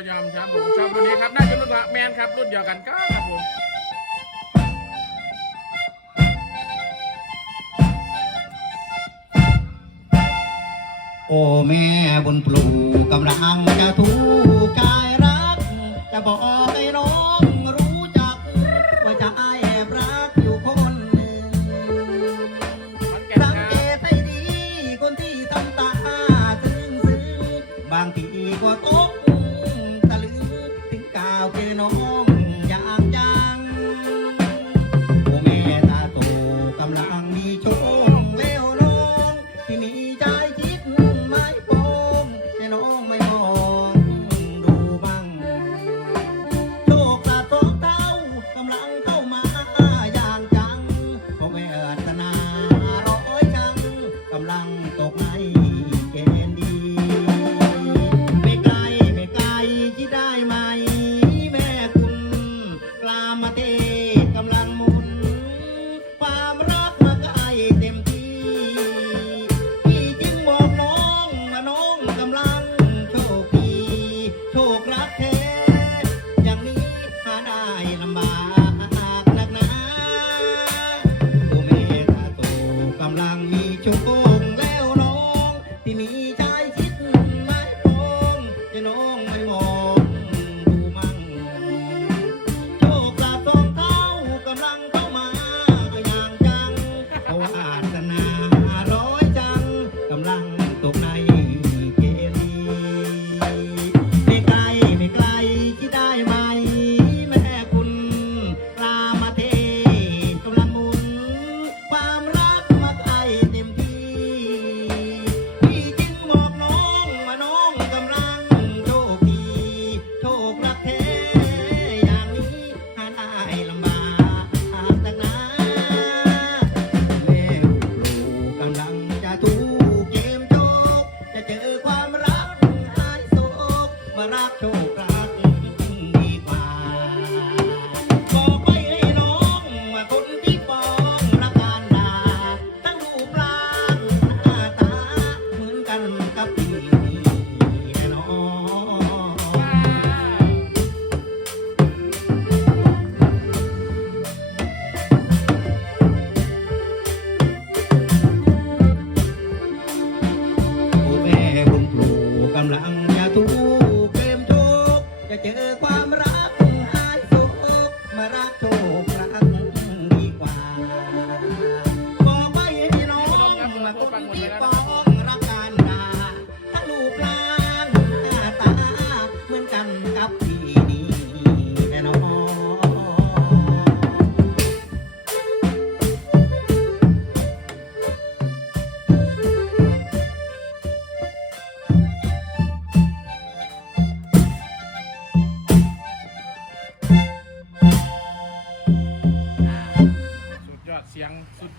็ยอมครับผมชอบรุ่นนี้ครับน่าจะรุ่นละแมนครับรุ่นเดียวกันก็ครับผมโอแม่บนปลูกกำลังจะทุกกายรัก จะบอกให้น้องรู้จัก ว่าจะไอแอบรักอยู่คนหนึ่งสังเกตให้ดีคนที่ทงตาตึงซึ้งบางทีก็ตก ลัง You. when para tocar. tiene สียงสุดยอด